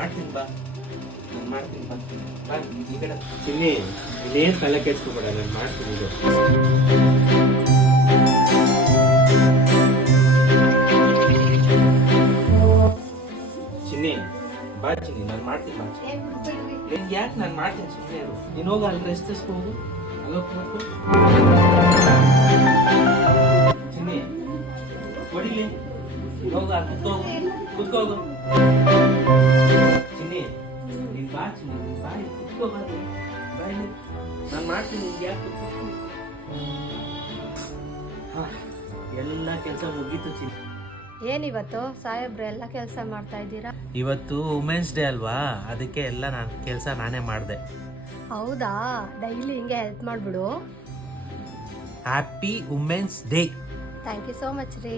ಮಾಡ್ತೀನಿ ಬಾ, ನಾನು ಮಾಡ್ತೀನಿ ಬಾ. ಬಾ ಈ ಕಡೆ ಚಿನ್ನಿ, ಇಲ್ಲೇನು ತಲೆ ಕೆಡ್ಸ್ಕೊಬೇಡ, ನಾನು ಮಾಡ್ತೀನಿ ಇದು. ಚಿನ್ನಿ ಬಾ ಚಿನ್ನಿ, ನಾನು ಮಾಡ್ತೀನಿ ಬಾ. ಯಾಕೆ ನಾನು ಮಾಡ್ತೀನಿ, ಸುಮ್ಮನೆ ಇರು. ನೀನು ಹೋಗಿ ಅಲ್ಲಿ ರೆಸ್ಟ್ ಹೋಗು, ಅಲ್ಲೋ ಕೂತ್ಕೋ. ಚಿನ್ನಿ ಹೊಡಿಲಿ, ಹೋಗ ಕೂತ್ಕೋಗು, ಕೂತ್ಕೋಗು. ಚಿನ್ನಿ ನೀನ್ ಬಾ ಚಿನ್ನಿ, ನೀನ್ ಬಾ, ಕೂತ್ಕೋ, ಬಾ ಇಲ್ಲಿ. ನಾನು ಮಾಡ್ತೀನಿ, ಯಾಕೆ ಎಲ್ಲ ಕೆಲಸ ಮುಗೀತು ಚಿನ್ನಿ. ಏನಿವತ್ತು ಸಾಹೇಬ್ರು ಎಲ್ಲ ಕೆಲಸ ಮಾಡ್ತಾ ಇದ್ದೀರಾ? ಇವತ್ತು ವುಮೆನ್ಸ್ ಡೇ ಅಲ್ವಾ, ಅದಕ್ಕೆ ಎಲ್ಲ ಕೆಲಸ ನಾನೇ ಮಾಡಿದೆ. ಹೌದಾ, ಡೈಲಿ ಹಿಂಗೆ ಹೆಲ್ಪ್ ಮಾಡಿಬಿಡು. Happy women's day. Thank you so much ರೀ.